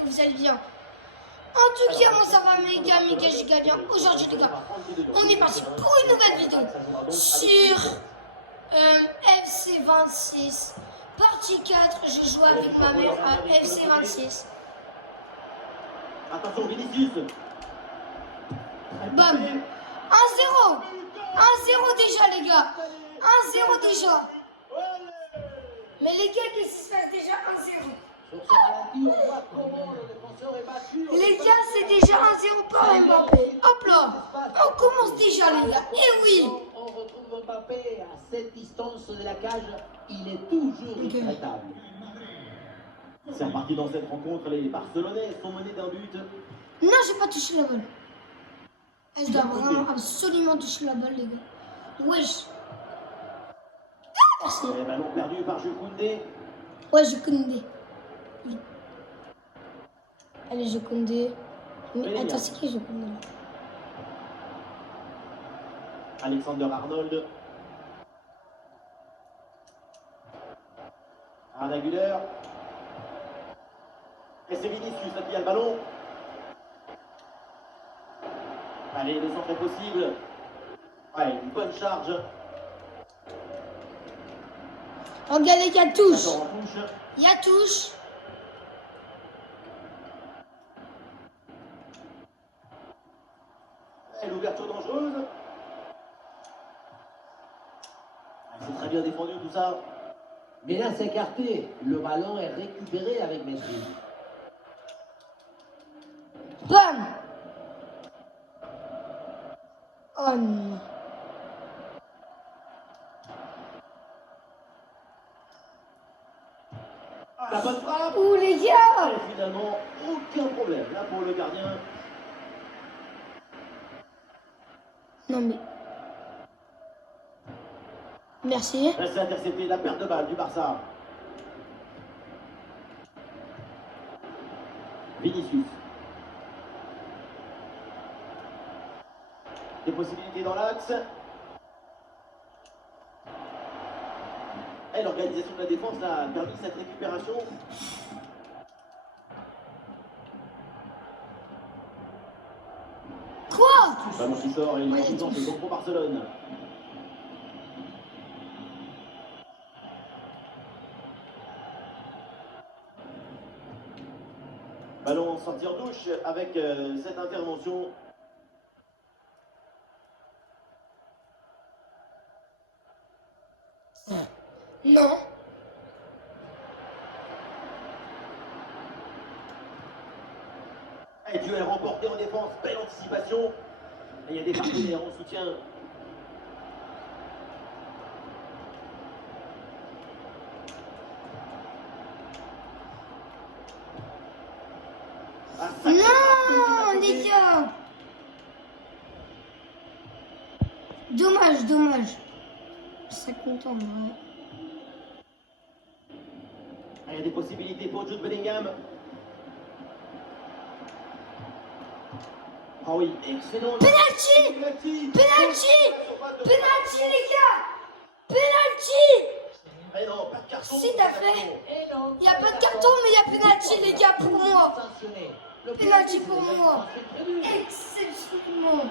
que vous allez bien. En tout cas, moi ça va méga giga bien. Aujourd'hui les gars, on est parti pour une nouvelle vidéo sur FC 26. Partie 4, je joue avec ma mère à FC 26. Attention Vinicius. Bam. 1-0. 1-0 déjà les gars. 1-0 déjà. Mais les gars, qu'est-ce qui se passe déjà 1-0? Les gars, c'est déjà 1-0 par Mbappé. Hop là, on commence déjà les gars. Et oui. On retrouve Mbappé à cette distance de la cage. Il est toujours intraitable. C'est reparti dans cette rencontre. Les Barcelonais sont menés d'un but. Non, j'ai pas touché la balle. Je dois vraiment absolument toucher la balle les gars. Wesh. Merci. Et ballon perdu par Jules Koundé. Ouais, je Koundé. Oui. Allez, je Koundé. Mais attends, c'est qui je Koundé là? Alexander Arnold. Arda Güler. Et c'est Vinicius qui a le ballon. Allez, le centre est possible. Ouais, une bonne charge. Regardez, il y a touche. D'accord, en touche. Il y a touche. Et l'ouverture dangereuse. C'est très bien défendu tout ça. Mais là, c'est écarté. Le ballon est récupéré avec Messi. Bam. Oh non. La bonne frappe. Ouh les gars. Et finalement, aucun problème là pour le gardien. Non mais... Merci. Là, c'est intercepté la perte de balle du Barça. Vinicius. Des possibilités dans l'axe. Et l'organisation de la défense a permis cette récupération. Quoi? Ballon qui sort et une incidence de pour Barcelone. Ballon sorti en touche avec cette intervention. Non. Et duel remporté en défense, belle anticipation. Et il y a des partenaires en soutien. Non les gars. Dommage. Ça compte en vrai. Il y a des possibilités pour Jude Bellingham. Ah oui, excellent. Penalty, les gars. Penalty. Eh non, pas de carton. Si t'as fait. Il n'y a pas de carton, mais il y a penalty les gars pour moi. Penalty pour moi. Exceptionnellement.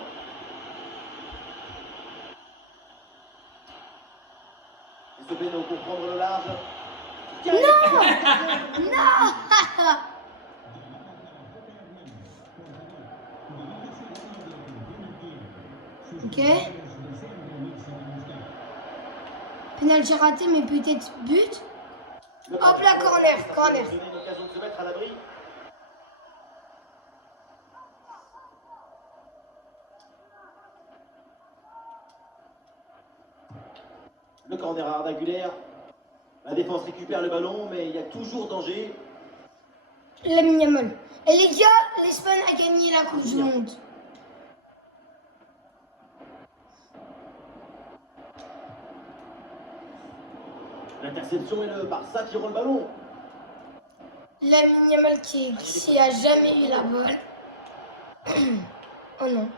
Et ce péno pour prendre le large. Non. Ok. Penalty raté, mais peut-être but. Hop là, corner. L'occasion de se mettre à l'abri. Le corner à Arda Güler. La défense récupère le ballon, mais il y a toujours danger. Lamine Yamal. Et les gars, l'Espagne a gagné la Coupe du Monde. L'interception et le Barça qui rend le ballon. Lamine Yamal qui a jamais eu la balle. Oh non.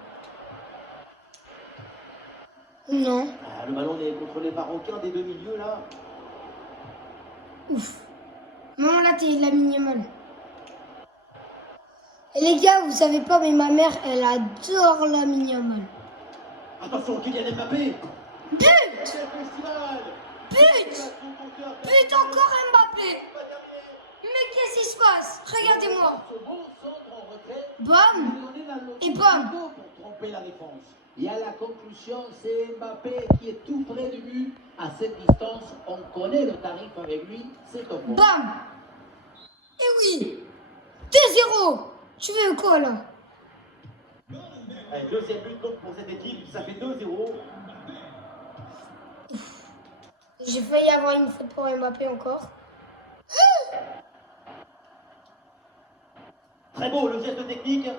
Non. Ah, le ballon n'est contrôlé par aucun des deux milieux là. Ouf. Maman là, t'es Lamine Yamal. Et les gars, vous savez pas, mais ma mère, elle adore la Yamal. Attention, Kylian Mbappé. But! Festival. But! But encore Mbappé! Mais qu'est-ce qui se passe? Regardez-moi. Bam! Et bam! Pour tromper la défense. Et à la conclusion, c'est Mbappé qui est tout près du but. À cette distance, on connaît le tarif avec lui, c'est au fond. Bam! Et oui! 2-0! Tu veux quoi là? Allez, deuxième but donc pour cette équipe, ça fait 2-0. J'ai failli avoir une faute pour Mbappé encore. Très beau, le geste technique.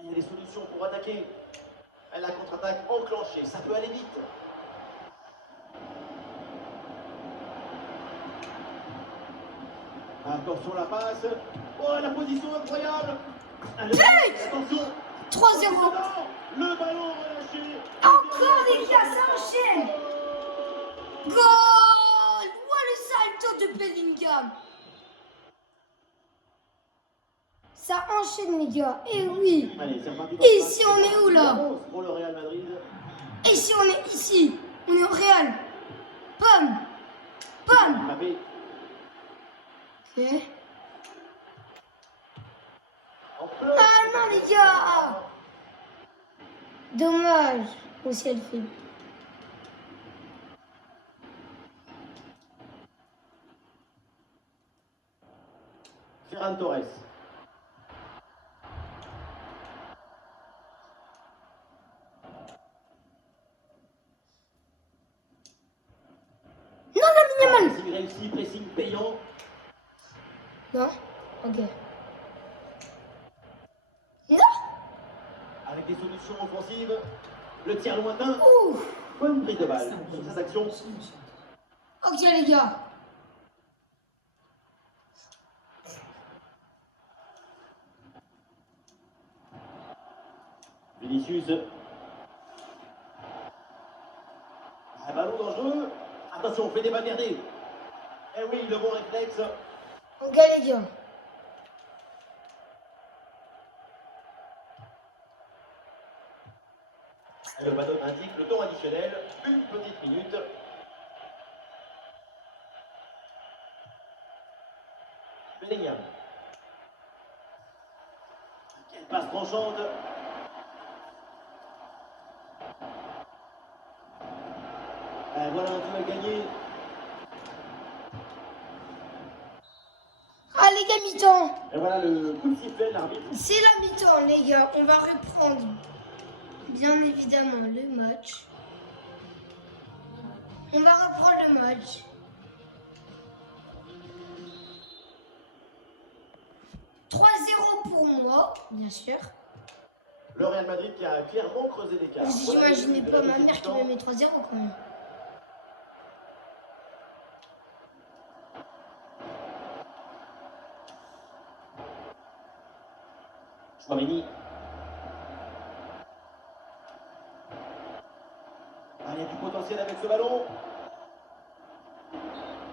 Il y a des solutions pour attaquer. La contre-attaque enclenchée, ça peut aller vite. Attention la passe. Oh, la position incroyable. Attention. 3-0. Le ballon relâché. Encore les gars, ça enchaîne. Goal! Oh, le salto de Bellingham. Ça enchaîne les gars. Et oui. Allez, c'est reparti. Et ici on est où là? Pour le Real Madrid. Et ici on est ici. On est au Real. Bam! Bam! Mbappé. Ok. En plein. Ah non les gars! Dommage. Au ciel fait. Ferran Torres. Non, la Yamal. Pressing réussi, pressing payant. Non? Ok. Non? Avec des solutions offensives. Le tir lointain. Ouh. Bonne prise de balle sur cette action. Ok les gars. Vinicius. Un ballon dangereux. Attention, on fait des baverdés. Eh oui, le bon réflexe. Ok les gars. Le panneau indique le temps additionnel, une petite minute. Bellingham. Quelle passe tranchante. Voilà un duel gagné. Ah les gars, mi-temps. Et voilà le coup de sifflet de l'arbitre. C'est la mi-temps les gars. On va reprendre bien évidemment le match. On va reprendre le match. « 3-0 pour moi, bien sûr. Le Real Madrid qui a clairement creusé l'écart. Vous imaginez pas ma mère qui me met 3-0 quand même. Chouameni. Ah, il y a du potentiel avec ce ballon.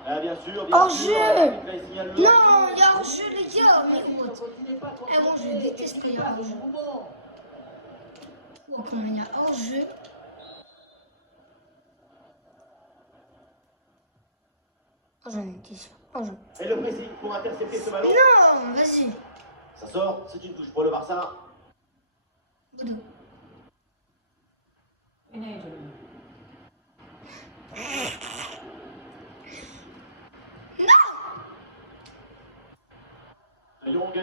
Ah, bien sûr, bien Hors-jeu. sûr. Non, il y a hors-jeu les gars, mais honte. Ah bon, je déteste quand il y a hors-jeu. Oh, comment il y a hors-jeu. Oh, j'en étais sûr. Oh, Et le pressing pour intercepter ce ballon. non, vas-y. Ça sort, c'est une touche pour le Barça. Boudou. De Jong.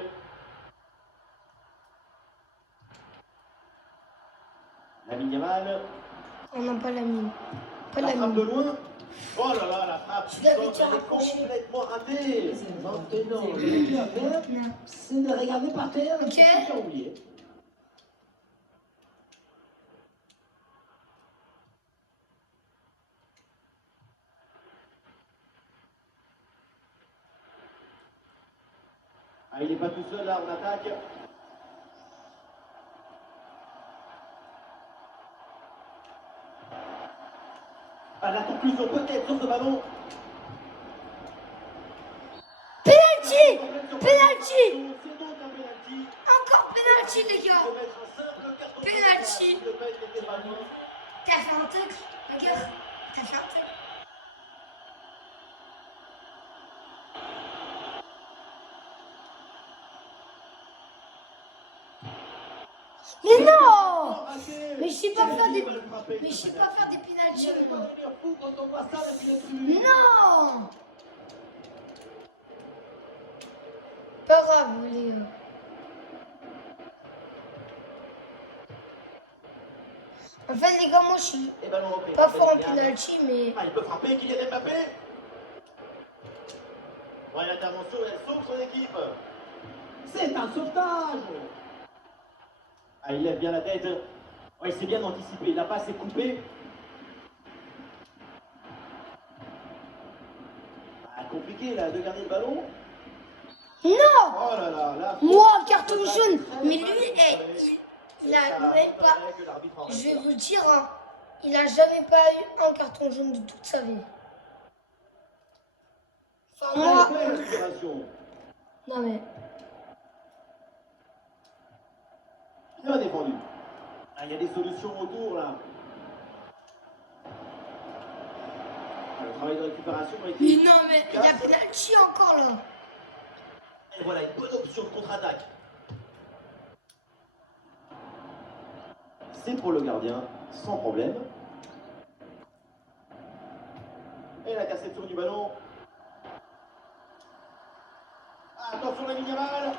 Lamine Yamal. On n'a pas la mine. Pas La la frappe de mine. loin. Oh là là, la frappe. Je l'avais Elle déjà est rapproché. complètement ratée. Maintenant, Non. le mieux à faire, c'est de regarder par terre. Ok. J'ai oublié. Ah, il n'est pas tout seul là en attaque. La conclusion peut-être sur ce ballon. Penalty! Penalty! C'est donc un penalty. Encore penalty, les gars! De mettre un simple carton Penalty. de peine n'était pas loin. T'as fait un tacle, les gars! T'as fait un tacle! Mais non! Mais je sais pas faire des... Mais je sais pas faire des penalty, moi. Non! Pas grave, les gars. En fait, les gars, moi, je suis pas fort en penalty, mais... Ah, il peut frapper, Kylian Mbappé. Ouais, l'intervention, elle sauve son équipe. C'est un sauvetage. Ah, il lève bien la tête. Ouais, il s'est bien anticipé. La passe est coupée. Ah, compliqué, là, de garder le ballon. Non! Oh là là, là. Moi, carton jaune! Mais lui, il a même pas... Je vais vous dire, hein, il a jamais pas eu un carton jaune de toute sa vie. Enfin, moi... Non, mais... Bien défendu. Ah, il y a des solutions autour, là. Le travail de récupération a été... Mais non, mais il y a penalty encore, là. Et voilà, une bonne option de contre-attaque. C'est pour le gardien, sans problème. Et la interception du ballon. Ah, attention la minimale.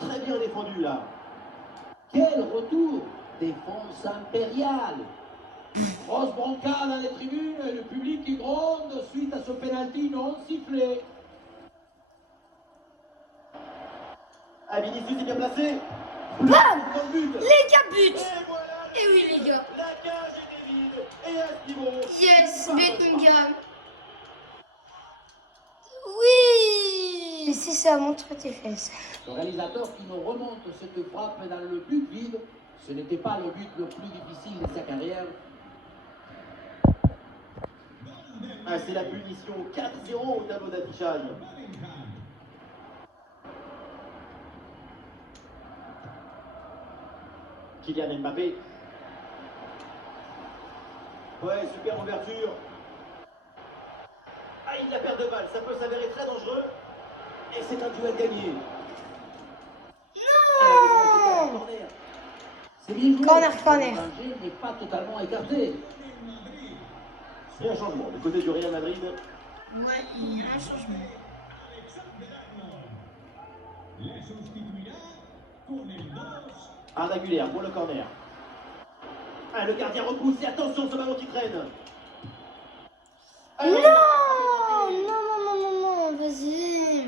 Très bien défendu là. Quel retour! Défense impériale. Grosse bronca dans les tribunes et le public qui gronde suite à ce penalty non sifflé. Ah, Vinicius est bien placé. Bam! Dans le but. Les gars butent! Et voilà. Eh oui, les gars. La cage était vide. Et à ce niveau. Yes, Bellingham. Oui! C'est ça, montre tes fesses. Le réalisateur qui nous remonte cette frappe dans le but vide, ce n'était pas le but le plus difficile de sa carrière. Ah, c'est la punition 4-0 au tableau d'affichage. Kylian Mbappé. Ouais, super ouverture. Ah, il la perd de balle, ça peut s'avérer très dangereux. Et c'est un duel gagné. Non! C'est bien joué. Corner. Le danger n'est pas totalement écarté. Et un changement du côté du Real Madrid. Ouais, il y a un changement. Arda Güler pour le corner. Ah, le gardien repousse et attention ce ballon qui traîne. Non! Non, vas-y.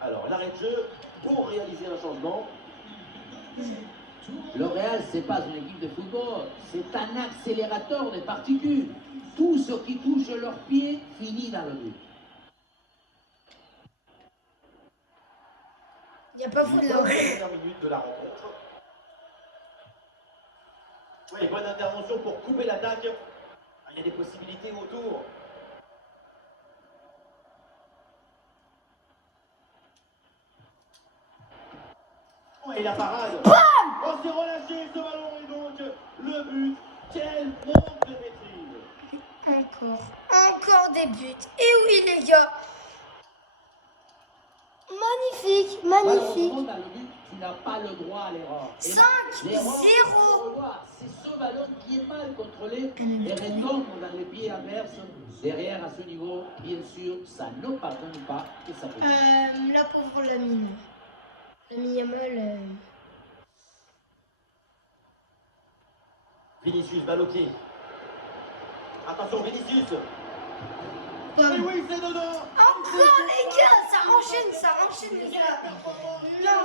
Alors, l'arrêt de jeu pour réaliser un changement. Le Real, ce n'est pas une équipe de football, c'est un accélérateur de particules. Tout ce qui touche leurs pieds finit dans le but. Il n'y a pas faute là. Dernière minute de la rencontre. Oui, bonne intervention pour couper l'attaque. Ah, il y a des possibilités autour. Oh, et la parade. Oh, c'est relâché ce ballon et donc le but. Quel manque de maîtrise. Encore des buts. Et oui, les gars. Magnifique. Malheureusement, dans le but, tu n'as pas le droit à l'erreur. 5-0. C'est ce ballon qui est mal contrôlé et retombe dans les pieds adverses. Derrière, à ce niveau, bien sûr, ça ne pardonne pas et ça peut. La pauvre Lamine. Lamine Yamal. Vinicius, balle au pied. Attention, Vinicius. Bam. Et oui, c'est dedans. Encore, les gars. Ça enchaîne, les gars. Non.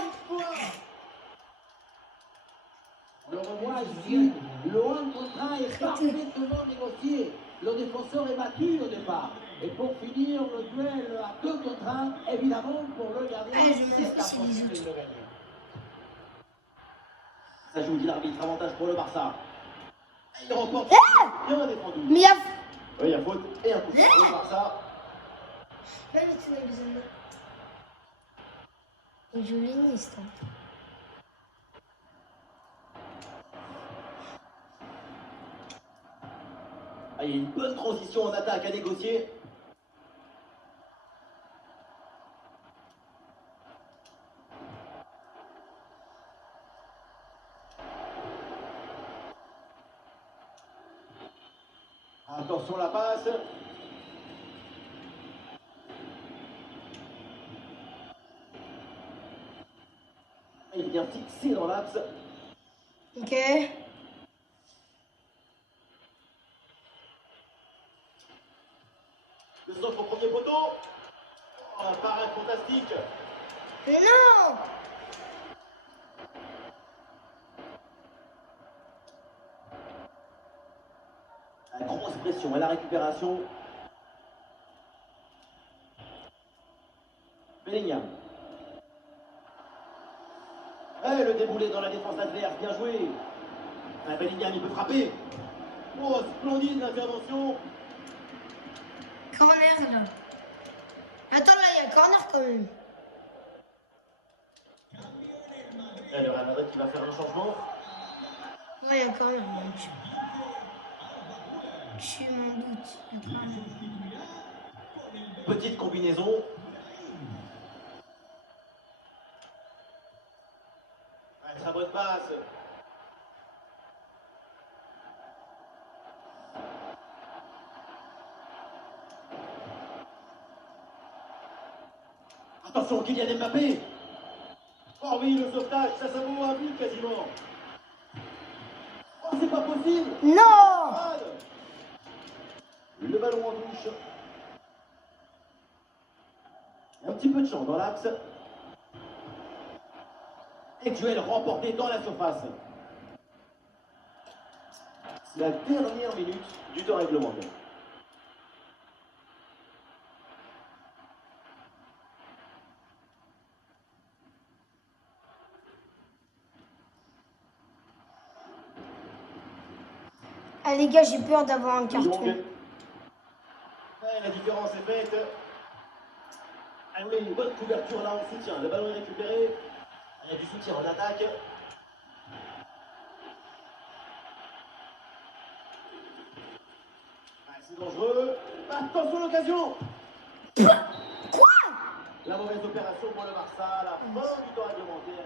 Le revoit ici, le 1 contre 1 est parfaitement négocié. Le défenseur est battu au départ. Et pour finir le duel à 2 contre 1, évidemment, pour le gardien, Allez, je me c'est fais ici, impossible les de le gagner. Ça joue, dit l'arbitre, avantage pour le Barça. Il remporte. Bien défendu. Mais il y a... Oui, il y a faute et un coup de pied pour le Barça. Ben üstüne güzel. Violinista. Ah, il y a une bonne transition en attaque à négocier. Attention la passe. Il vient fixer dans l'axe. Ok. Le centre au premier poteau. Oh, un parade fantastique. Mais non! La grosse pression et la récupération. Bellingham. Ouais, le déboulé dans la défense adverse, bien joué. Ah, Bellingham, il peut frapper. Oh, splendide l'intervention. Corner là. Attends, là, il y a corner quand même. Et le Real Madrid qui va faire un changement. Ouais, il y a corner. Tu m'en doutes. Il y a corner. Petite combinaison. Ouais, très bonne passe. Attention, Kylian Mbappé. Oh oui, le sauvetage, ça vaut un but quasiment. Oh, c'est pas possible. Non! Le ballon en touche. Un petit peu de champ dans l'axe. Et duel remporté dans la surface. C'est la dernière minute du temps réglementaire. Ah les gars, j'ai peur d'avoir un carton. Ouais, la différence est faite. Ah oui, une bonne couverture là en soutien. Le ballon est récupéré. Il y a du soutien en attaque. Ah, c'est dangereux. Attention l'occasion. Quoi? La mauvaise opération pour le Barça. La fin du temps réglementaire.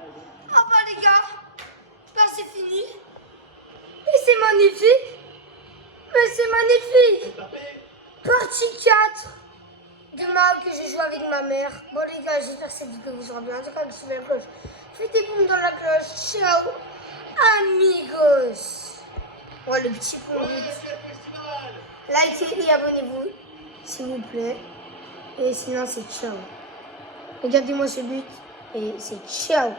Ah bah les gars, là c'est fini. Et c'est magnifique. Mais c'est magnifique. Mbappé. Partie 4 de Mario que j'ai joué avec ma mère. Bon les gars, j'espère que cette vidéo vous aura bien. En tout cas, activez la cloche. Faites des boums dans la cloche. Ciao, amigos. Ouais, le petit point vite. Likez et abonnez-vous, s'il vous plaît. Et sinon, c'est ciao. Regardez-moi ce but et c'est ciao.